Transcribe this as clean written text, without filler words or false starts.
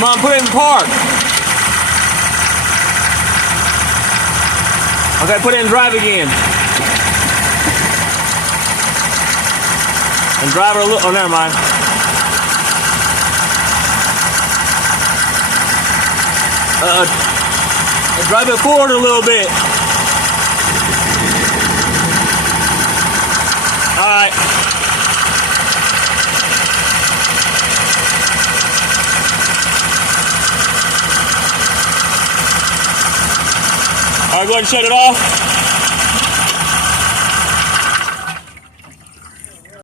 Come on, put it in park. Okay, put it in drive again. And drive her a little. Oh, never mind. Drive it forward a little bit. All right. All right, go ahead and shut it off.